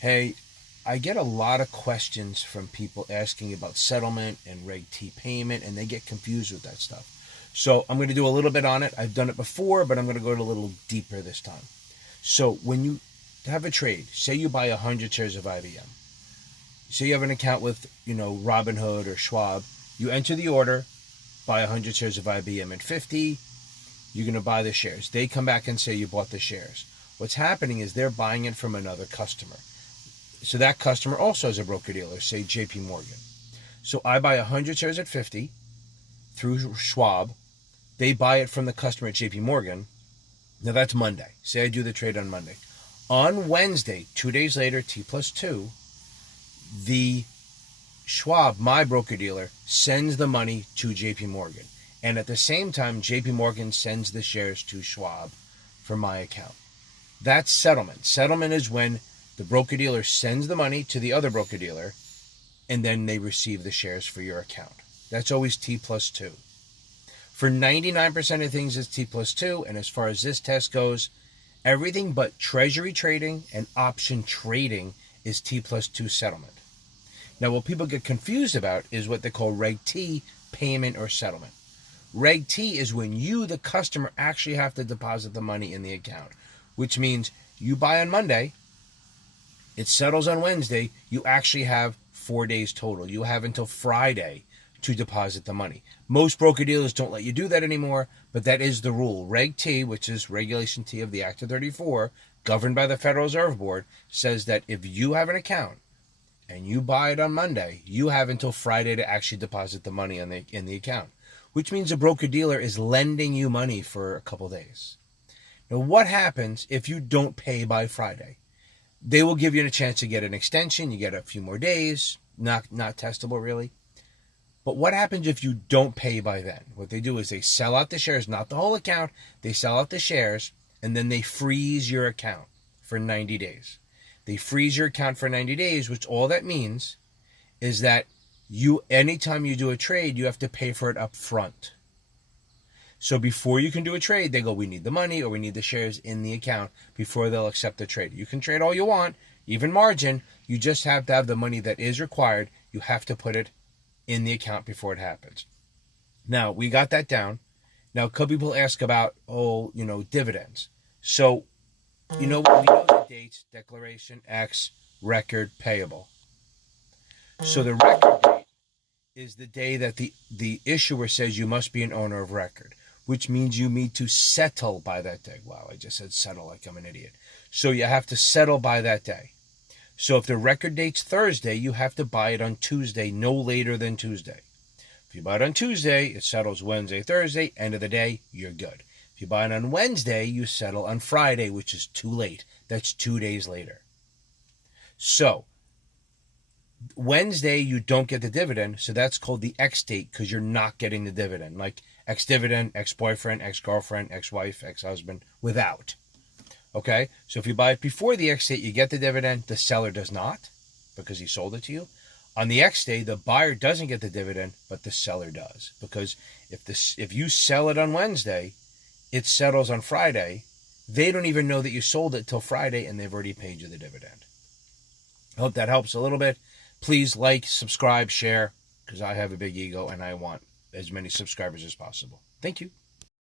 Hey, I get a lot of questions from people asking about settlement and Reg T payment, and they get confused with that stuff. So I'm going to do a little bit on it. I've done it before, but I'm going to go a little deeper this time. So when you have a trade, say you buy 100 shares of IBM, say you have an account with, Robinhood or Schwab, you enter the order, buy 100 shares of IBM at 50, you're going to buy the shares. They come back and say you bought the shares. What's happening is they're buying it from another customer. So that customer also has a broker dealer, say JP Morgan. So I buy 100 shares at 50 through Schwab. They buy it from the customer at JP Morgan. Now that's Monday. Say I do the trade on Monday. On Wednesday, 2 days later, T plus 2, the Schwab, my broker dealer, sends the money to JP Morgan. And at the same time, JP Morgan sends the shares to Schwab for my account. That's settlement. Settlement is when the broker dealer sends the money to the other broker dealer, and then they receive the shares for your account. That's always T plus 2. For 99% of things, it's T plus 2. And as far as this test goes, everything but treasury trading and option trading is T plus 2 settlement. Now, what people get confused about is what they call Reg T, payment or settlement. Reg T is when you, the customer, actually have to deposit the money in the account, which means you buy on Monday, it settles on Wednesday, you actually have 4 days total. You have until Friday to deposit the money. Most broker dealers don't let you do that anymore, but that is the rule. Reg T, which is Regulation T of the Act of 34, governed by the Federal Reserve Board, says that if you have an account and you buy it on Monday, you have until Friday to actually deposit the money in the account, which means a broker dealer is lending you money for a couple days. Now, what happens if you don't pay by Friday? They will give you a chance to get an extension. You get a few more days, not testable really. But what happens if you don't pay by then? What they do is they sell out the shares, not the whole account. They sell out the shares, and then they freeze your account for 90 days. They freeze your account for 90 days, which all that means is that anytime you do a trade, you have to pay for it up front. So before you can do a trade, they go, we need the money or we need the shares in the account before they'll accept the trade. You can trade all you want, even margin. You just have to have the money that is required. You have to put it in the account before it happens. Now, we got that down. Now, a couple people ask about, dividends. So, we know the dates, declaration, X, record, payable. So the record date is the day that the issuer says you must be an owner of record, which means you need to settle by that day. Wow, I just said settle like I'm an idiot. So you have to settle by that day. So if the record date's Thursday, you have to buy it on Tuesday, no later than Tuesday. If you buy it on Tuesday, it settles Wednesday, Thursday, end of the day, you're good. If you buy it on Wednesday, you settle on Friday, which is too late. That's 2 days later. So Wednesday, you don't get the dividend, so that's called the X date because you're not getting the dividend, like ex-dividend, ex-boyfriend, ex-girlfriend, ex-wife, ex-husband, without. Okay, so if you buy it before the X date, you get the dividend. The seller does not because he sold it to you. On the X day, the buyer doesn't get the dividend, but the seller does because if you sell it on Wednesday, it settles on Friday. They don't even know that you sold it till Friday, and they've already paid you the dividend. I hope that helps a little bit. Please like, subscribe, share, because I have a big ego and I want as many subscribers as possible. Thank you.